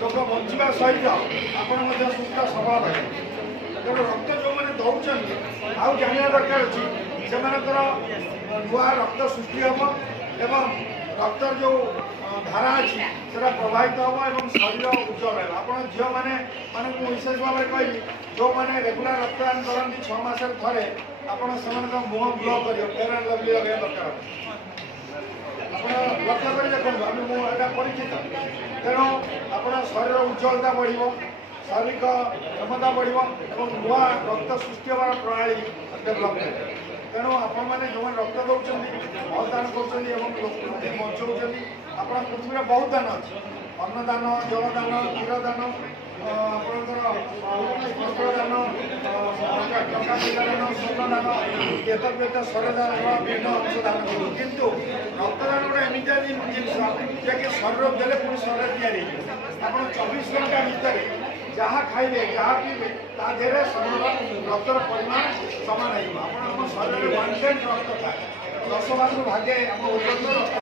लोक बचा सहित आपण सुस्थ सबल रहे तेणु रक्त जो मैंने दौरान आउ जाना दरकार अच्छी से नुआ रक्त सृष्टि हम एवं रक्त जो धारा अच्छी से प्रभावित हम और शरीर उज्जवल रहा आप झील मैंने मानक विशेष भाव में कहि जो मैंने रेगुलर रक्तदान करती 6 मास थे आपड़ से मुह ग्लो कर फेयर एंड लवली लगे दरकार आप लक्ष्य कर देखो आम मुझे परिचित तेणु आप शरीर उज्ज्वलता बढ़ शारीरिक क्षमता बढ़ और नुआ रक्त सृष्टि होवार प्रणाली डेभलप है तेणु आपण मैंने जो रक्त दौरान महदान कर बचाऊँ आप पृथ्वी बहुत दान अच्छे अन्नदान जलदान क्षीरदान वस्त्रदान टंका स्वर्णदान एतद्यत सरदान विभिन्न अंश दान करूँ कितु रक्तदान गोटे एमती जिनस जैसे शरीर देले पुणी शरीर या 24 घंटा भितर जहाँ खाइबे जहाँ पीबे ता देहरे शरीर रक्तर परिमाण समान हो शरीर 1/10 रक्त था 10 भाग भागे आम ओजन